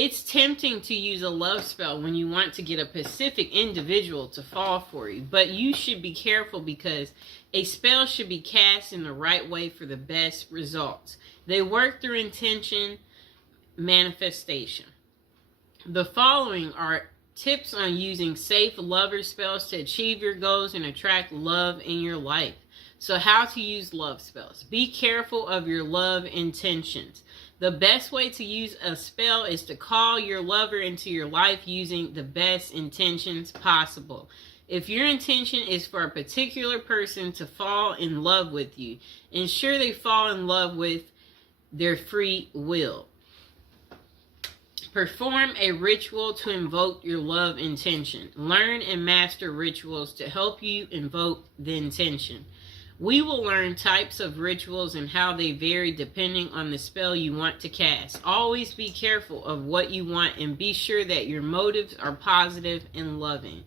It's tempting to use a love spell when you want to get a specific individual to fall for you, but you should be careful because a spell should be cast in the right way for the best results. They work through intention, manifestation. The following are tips on using safe lover spells to achieve your goals and attract love in your life. So how to use love spells. Be careful of your love intentions. The best way to use a spell is to call your lover into your life using the best intentions possible. If your intention is for a particular person to fall in love with you, ensure they fall in love with their free will. Perform a ritual to invoke your love intention. Learn and master rituals to help you invoke the intention. We will learn types of rituals and how they vary depending on the spell you want to cast. Always be careful of what you want and be sure that your motives are positive and loving.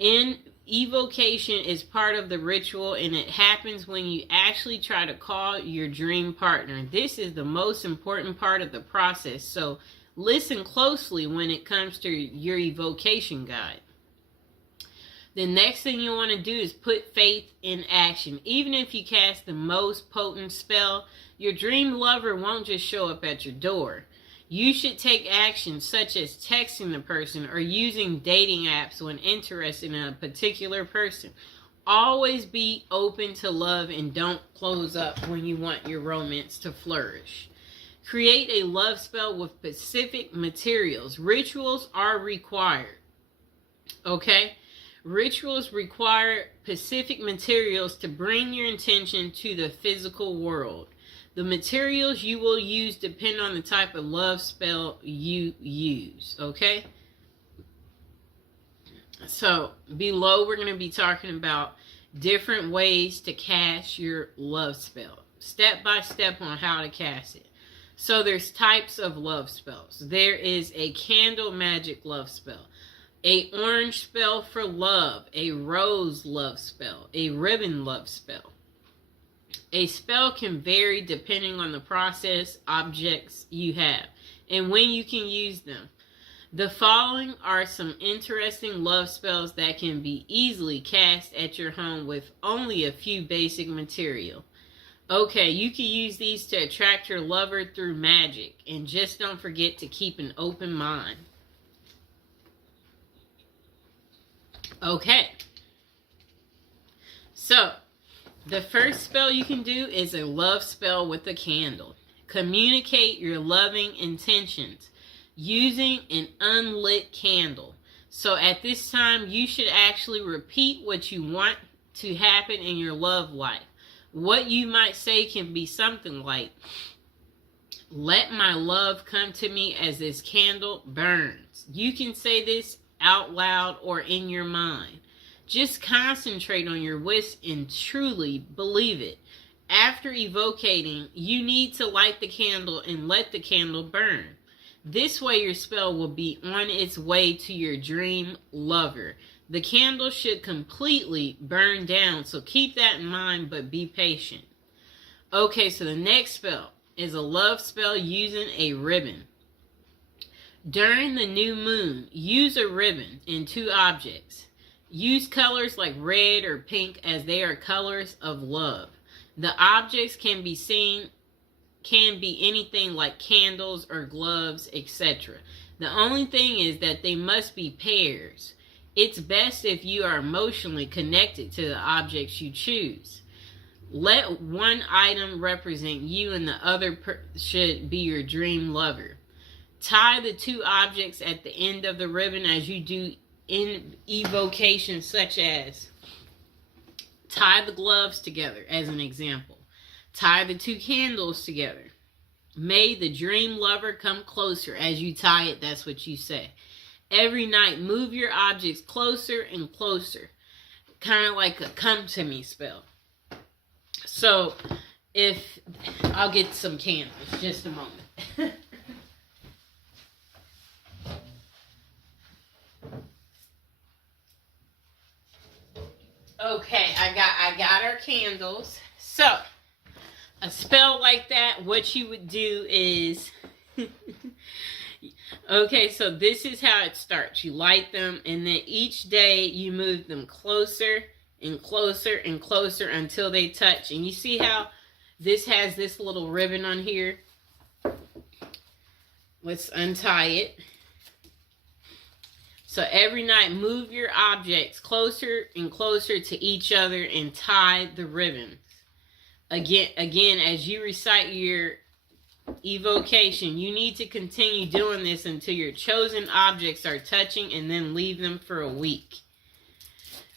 Evocation is part of the ritual, and it happens when you actually try to call your dream partner. This is the most important part of the process, so listen closely when it comes to your evocation guide. The next thing you want to do is put faith in action. Even if you cast the most potent spell, your dream lover won't just show up at your door. You should take action such as texting the person or using dating apps when interested in a particular person. Always be open to love and don't close up when you want your romance to flourish. Create a love spell with specific materials. Rituals are required. Okay? Rituals require specific materials to bring your intention to the physical world. The materials you will use depend on the type of love spell you use, okay? So, below we're going to be talking about different ways to cast your love spell. Step by step on how to cast it. So, there's types of love spells. There is a candle magic love spell. A orange spell for love, a rose love spell, a ribbon love spell. A spell can vary depending on the process, objects you have, and when you can use them. The following are some interesting love spells that can be easily cast at your home with only a few basic material. Okay, you can use these to attract your lover through magic, and just don't forget to keep an open mind. Okay, so the first spell you can do is a love spell with a candle. Communicate your loving intentions using an unlit candle. So at this time, you should actually repeat what you want to happen in your love life. What you might say can be something like, "Let my love come to me as this candle burns." You can say this out loud or in your mind. Just concentrate on your wish and truly believe it. After evocating, you need to light the candle and let the candle burn. This way your spell will be on its way to your dream lover. The candle should completely burn down, so keep that in mind, but be patient. Okay, so the next spell is a love spell using a ribbon. During the new moon, use a ribbon in 2 objects. Use colors like red or pink as they are colors of love. The objects can be anything like candles or gloves, etc. The only thing is that they must be pairs. It's best if you are emotionally connected to the objects you choose. Let one item represent you and the other should be your dream lover. Tie the 2 objects at the end of the ribbon as you do in evocation, such as tie the gloves together as an example. Tie the 2 candles together. May the dream lover come closer. As you tie it, that's what you say. Every night, move your objects closer and closer. Kind of like a come to me spell. So, I'll get some candles, just a moment. Okay, I got our candles. So, a spell like that, what you would do is, Okay, so this is how it starts. You light them, and then each day you move them closer and closer and closer until they touch. And you see how this has this little ribbon on here? Let's untie it. So every night, move your objects closer and closer to each other and tie the ribbons. Again, as you recite your evocation, you need to continue doing this until your chosen objects are touching, and then leave them for a week.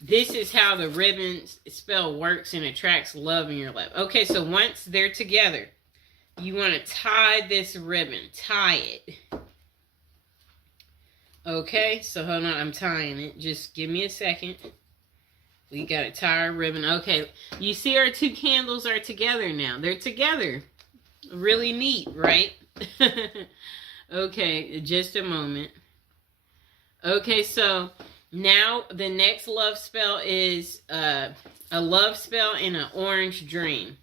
This is how the ribbon spell works and attracts love in your life. Okay, so once they're together, you want to tie this ribbon. Tie it. Okay, so hold on, I'm tying it. Just give me a second. We got to tie our ribbon. Okay, you see our two candles are together now. They're together. Really neat, right? Okay, just a moment. Okay, so now the next love spell is a love spell in an orange dream.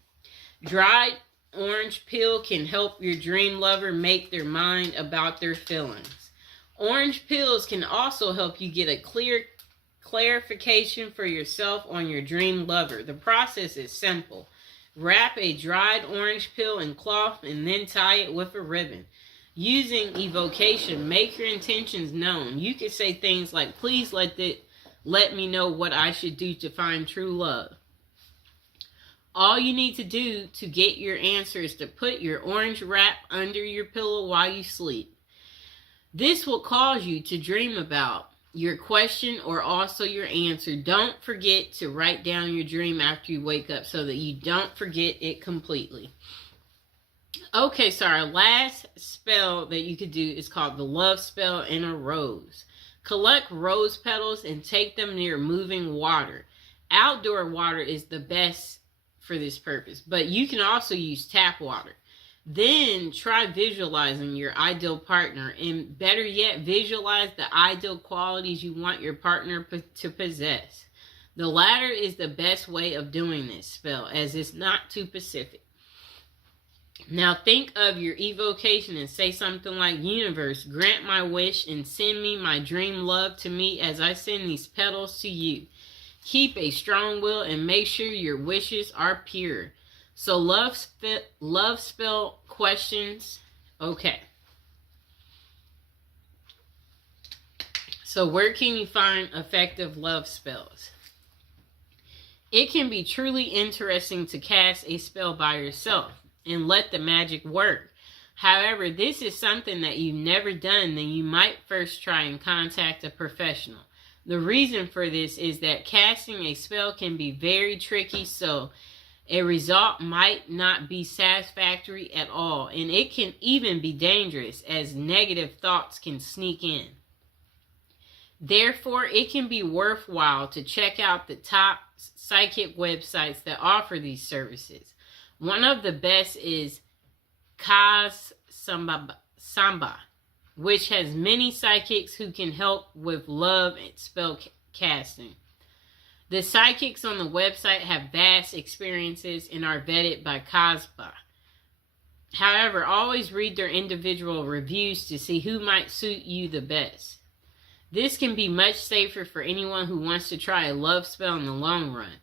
Dried orange peel can help your dream lover make their mind about their feelings. Orange peels can also help you get a clear clarification for yourself on your dream lover. The process is simple. Wrap a dried orange peel in cloth and then tie it with a ribbon. Using evocation, make your intentions known. You can say things like, please let me know what I should do to find true love. All you need to do to get your answer is to put your orange wrap under your pillow while you sleep. This will cause you to dream about your question or also your answer. Don't forget to write down your dream after you wake up so that you don't forget it completely. Okay, so our last spell that you could do is called the love spell in a rose. Collect rose petals and take them near moving water. Outdoor water is the best for this purpose, but you can also use tap water. Then try visualizing your ideal partner, and better yet, visualize the ideal qualities you want your partner to possess. The latter is the best way of doing this spell, as it's not too specific. Now think of your evocation and say something like, universe, grant my wish and send me my dream love to me as I send these petals to you. Keep a strong will and make sure your wishes are pure. So love spell questions. Okay. So where can you find effective love spells? It can be truly interesting to cast a spell by yourself and let the magic work. However, this is something that you've never done, then you might first try and contact a professional. The reason for this is that casting a spell can be very tricky, so a result might not be satisfactory at all, and it can even be dangerous as negative thoughts can sneak in. Therefore, it can be worthwhile to check out the top psychic websites that offer these services. One of the best is Kaz Samba, which has many psychics who can help with love and spell casting. The psychics on the website have vast experiences and are vetted by Kazba. However, always read their individual reviews to see who might suit you the best. This can be much safer for anyone who wants to try a love spell in the long run.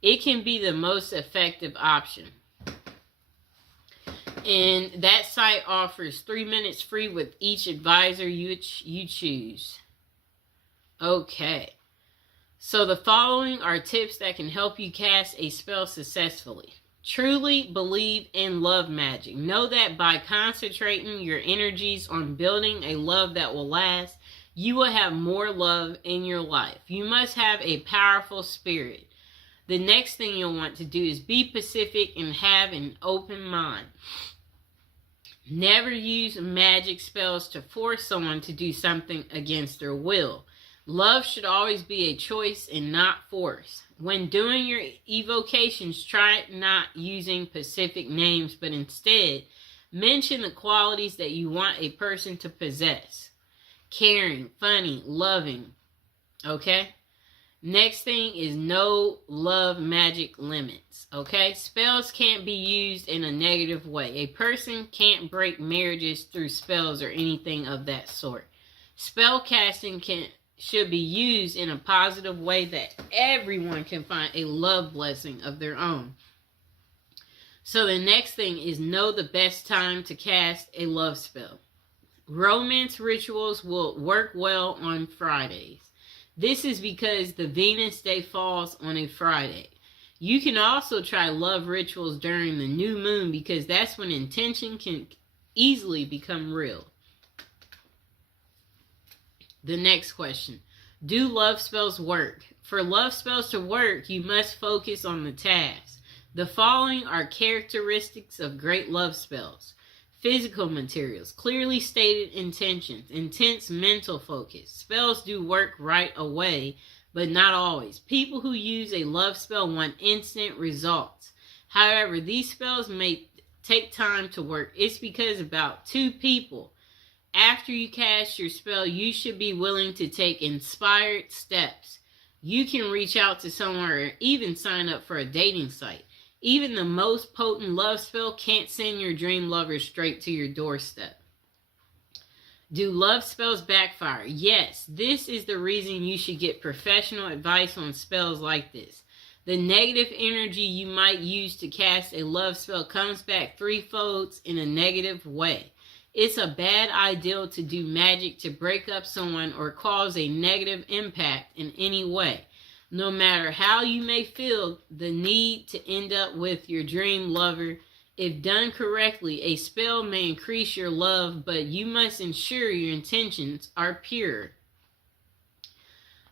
It can be the most effective option. And that site offers 3 minutes free with each advisor you choose. Okay. So the following are tips that can help you cast a spell successfully. Truly believe in love magic. Know that by concentrating your energies on building a love that will last, you will have more love in your life. You must have a powerful spirit. The next thing you'll want to do is be pacific and have an open mind. Never use magic spells to force someone to do something against their will. Love should always be a choice and not force. When doing your evocations, try not using specific names, but instead mention the qualities that you want a person to possess. Caring, funny, loving. Okay? Next thing is no love magic limits. Okay? Spells can't be used in a negative way. A person can't break marriages through spells or anything of that sort. Spell casting should be used in a positive way that everyone can find a love blessing of their own. So the next thing is know the best time to cast a love spell. Romance rituals will work well on Fridays. This is because the Venus day falls on a Friday. You can also try love rituals during the new moon because that's when intention can easily become real. The next question. Do love spells work? For love spells to work, you must focus on the task. The following are characteristics of great love spells. Physical materials, clearly stated intentions, intense mental focus. Spells do work right away, but not always. People who use a love spell want instant results. However, these spells may take time to work. It's because about 2 people. After you cast your spell, you should be willing to take inspired steps. You can reach out to someone or even sign up for a dating site. Even the most potent love spell can't send your dream lover straight to your doorstep. Do love spells backfire? Yes, this is the reason you should get professional advice on spells like this. The negative energy you might use to cast a love spell comes back threefold in a negative way. It's a bad idea to do magic to break up someone or cause a negative impact in any way. No matter how you may feel the need to end up with your dream lover, if done correctly, a spell may increase your love, but you must ensure your intentions are pure.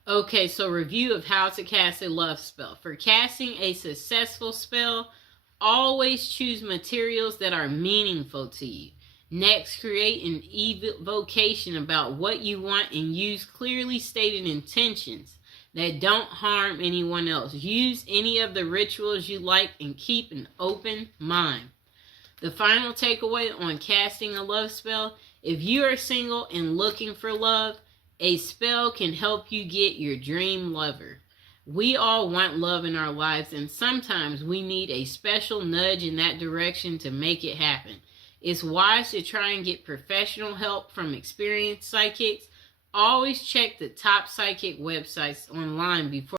Okay, so review of how to cast a love spell. For casting a successful spell, always choose materials that are meaningful to you. Next, create an evocation about what you want and use clearly stated intentions that don't harm anyone else. Use any of the rituals you like and keep an open mind. The final takeaway on casting a love spell: if you are single and looking for love, a spell can help you get your dream lover. We all want love in our lives, and sometimes we need a special nudge in that direction to make it happen. It's wise to try and get professional help from experienced psychics. Always check the top psychic websites online before